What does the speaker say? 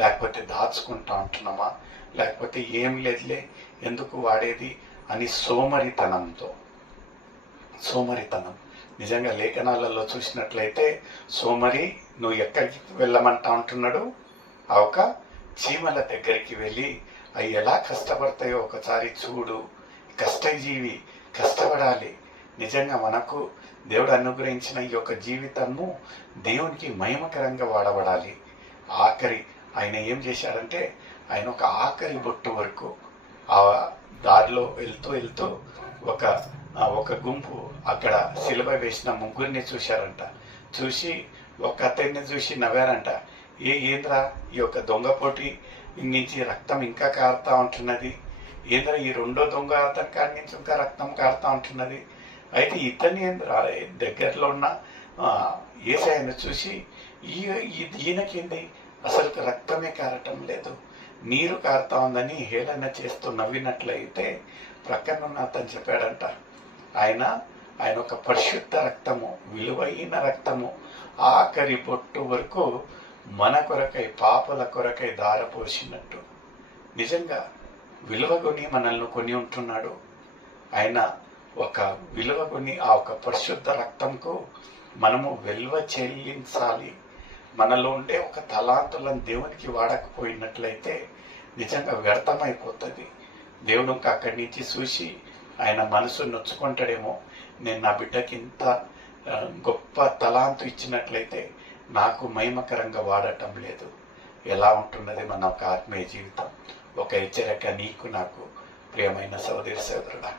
లేకపోతే దాచుకుంటా ఉంటున్నామా, లేకపోతే ఏం లేదులే ఎందుకు వాడేది అని సోమరితనం. నిజంగా లేఖనాలలో చూసినట్లయితే సోమరి నువ్వు ఎక్కడికి వెళ్ళమంటా ఉంటున్నాడు, ఆ ఒక చీమల దగ్గరికి వెళ్ళి అవి ఎలా కష్టపడతాయో ఒకసారి చూడు. కష్టజీవి, కష్టపడాలి. నిజంగా మనకు దేవుడు అనుగ్రహించిన ఈ యొక్క జీవితము దేవునికి మహిమకరంగా వాడబడాలి. ఆఖరి ఆయన ఏం చేశాడంటే, ఆయన ఒక ఆఖరి బొట్టు వరకు ఆ దారిలో వెళ్తూ ఒక గుంపు అక్కడ సిలువ వేసిన ముగ్గురిని చూశారంట. చూసి ఒక అతన్ని చూసి నవ్వారంట. ఏంద్రా ఈ యొక్క దొంగపోటి నుంచి రక్తం ఇంకా కారుతా ఉంటున్నది, ఏంద్రా ఈ రెండో దొంగ అతని కాడి నుంచి ఇంకా రక్తం కారుతా ఉంటున్నది, అయితే ఇతన్ని ఏంద్రా దగ్గరలో ఉన్న యేసయ్యను చూసి ఈయనకేంది అసలు రక్తమే కారటం లేదు, నీరు కారుతా ఉందని హేళన చేస్తూ నవ్వినట్లయితే ప్రక్కనున్న అతను చెప్పాడంట, ఆయన ఒక పరిశుద్ధ రక్తము, విలువైన రక్తము ఆఖరి బొట్టు వరకు మన కొరకై, పాపల కొరకై ధారపోసినట్టు. నిజంగా విలువగొని మనల్ని కొని ఉంటున్నాడు. ఆయన ఒక విలువగొని ఆ ఒక పరిశుద్ధ రక్తంకు మనము విలువ చెల్లించాలి. మనలో ఉండే ఒక తలాంతులను దేవునికి వాడకపోయినట్లయితే నిజంగా వ్యర్థమైపోతుంది. దేవుడు ఇంకా అక్కడి నుంచి చూసి ఆయన మనసు నొచ్చుకుంటాడేమో, నేను నా బిడ్డకి ఇంత గొప్ప తలాంతు ఇచ్చినట్లయితే నాకు మహిమకరంగా వాడటం లేదు. ఎలా ఉంటున్నది మన ఒక ఆత్మీయ జీవితం? ఒక హెచ్చరిక నీకు నాకు, ప్రియమైన సోదరుడా.